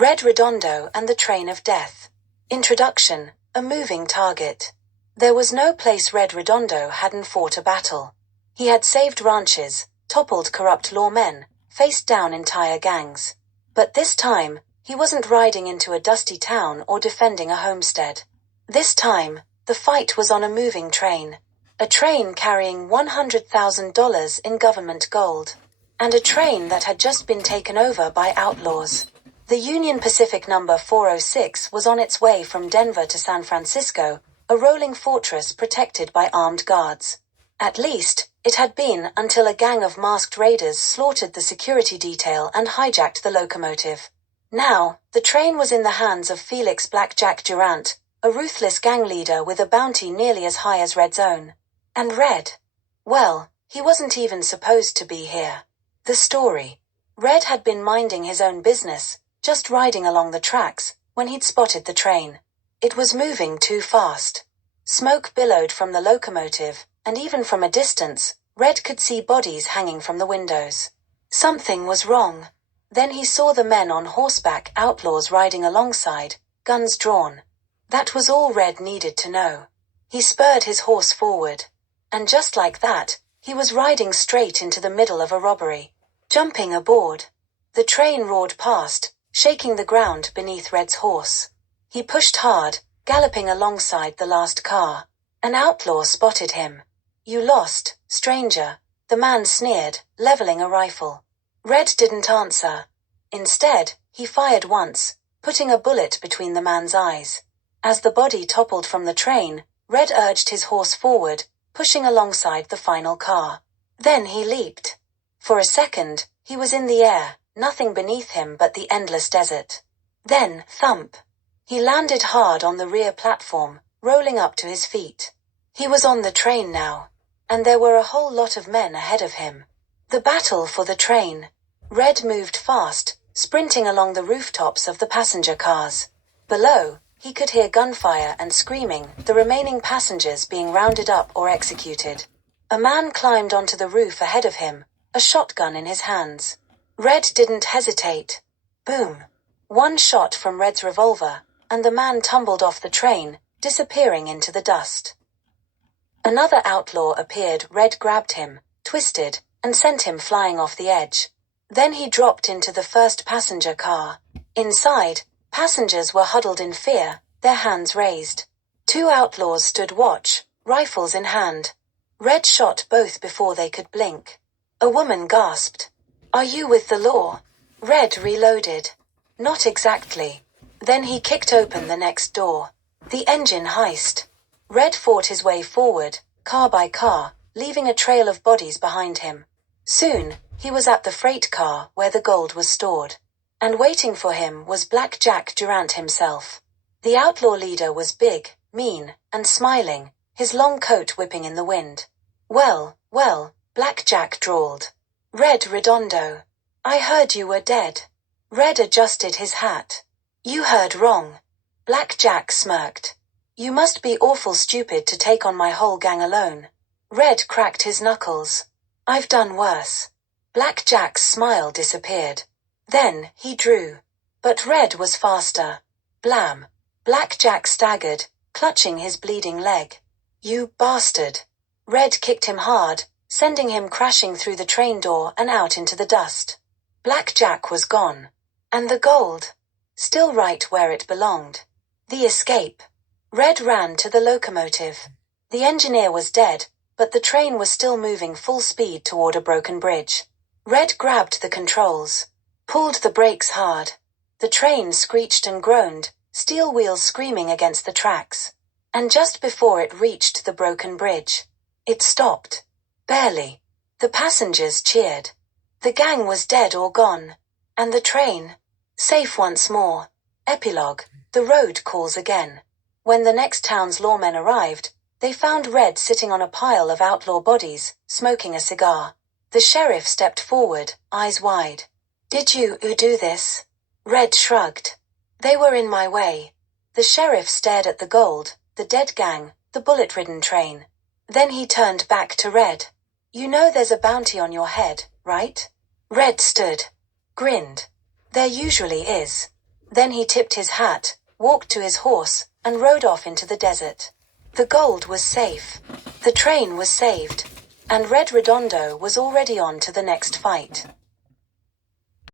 Red Redondo and the Train of Death. Introduction, a moving target. There was no place Red Redondo hadn't fought a battle. He had saved ranches, toppled corrupt lawmen, faced down entire gangs. But this time, he wasn't riding into a dusty town or defending a homestead. This time, the fight was on a moving train. A train carrying $100,000 in government gold. And a train that had just been taken over by outlaws. The Union Pacific number 406 was on its way from Denver to San Francisco, a rolling fortress protected by armed guards. At least, it had been until a gang of masked raiders slaughtered the security detail and hijacked the locomotive. Now, the train was in the hands of Felix Blackjack Durant, a ruthless gang leader with a bounty nearly as high as Red's own. And Red? Well, he wasn't even supposed to be here. The story. Red had been minding his own business, just riding along the tracks, when he'd spotted the train. It was moving too fast. Smoke billowed from the locomotive, and even from a distance, Red could see bodies hanging from the windows. Something was wrong. Then he saw the men on horseback, outlaws riding alongside, guns drawn. That was all Red needed to know. He spurred his horse forward. And just like that, he was riding straight into the middle of a robbery. Jumping aboard. The train roared past, shaking the ground beneath Red's horse. He pushed hard, galloping alongside the last car. An outlaw spotted him. "You lost, stranger," the man sneered, leveling a rifle. Red didn't answer. Instead, he fired once, putting a bullet between the man's eyes. As the body toppled from the train, Red urged his horse forward, pushing alongside the final car. Then he leaped. For a second, he was in the air, nothing beneath him but the endless desert. Then, thump. He landed hard on the rear platform, rolling up to his feet. He was on the train now. And there were a whole lot of men ahead of him. The battle for the train. Red moved fast, sprinting along the rooftops of the passenger cars. Below, he could hear gunfire and screaming, the remaining passengers being rounded up or executed. A man climbed onto the roof ahead of him, a shotgun in his hands. Red didn't hesitate. Boom. One shot from Red's revolver, and the man tumbled off the train, disappearing into the dust. Another outlaw appeared. Red grabbed him, twisted, and sent him flying off the edge. Then he dropped into the first passenger car. Inside, passengers were huddled in fear, their hands raised. Two outlaws stood watch, rifles in hand. Red shot both before they could blink. A woman gasped. "Are you with the law?" Red reloaded. Not exactly. Then he kicked open the next door. The engine heist. Red fought his way forward, car by car, leaving a trail of bodies behind him. Soon, he was at the freight car where the gold was stored. And waiting for him was Blackjack Durant himself. The outlaw leader was big, mean, and smiling, his long coat whipping in the wind. Well, Blackjack drawled. "Red Redondo. I heard you were dead." Red adjusted his hat. "You heard wrong." Blackjack smirked. "You must be awful stupid to take on my whole gang alone." Red cracked his knuckles. "I've done worse." Blackjack's smile disappeared. Then, he drew. But Red was faster. Blam. Blackjack staggered, clutching his bleeding leg. "You bastard." Red kicked him hard, sending him crashing through the train door and out into the dust. Blackjack was gone. And the gold? Still right where it belonged. The escape. Red ran to the locomotive. The engineer was dead, but the train was still moving full speed toward a broken bridge. Red grabbed the controls. Pulled the brakes hard. The train screeched and groaned, steel wheels screaming against the tracks. And just before it reached the broken bridge, it stopped. Barely. The passengers cheered. The gang was dead or gone. And the train? Safe once more. Epilogue. The road calls again. When the next town's lawmen arrived, they found Red sitting on a pile of outlaw bodies, smoking a cigar. The sheriff stepped forward, eyes wide. "Did you do this?" Red shrugged. "They were in my way." The sheriff stared at the gold, the dead gang, the bullet-ridden train. Then he turned back to Red. "You know there's a bounty on your head, right?" Red stood. Grinned. "There usually is." Then he tipped his hat, walked to his horse, and rode off into the desert. The gold was safe. The train was saved. And Red Redondo was already on to the next fight.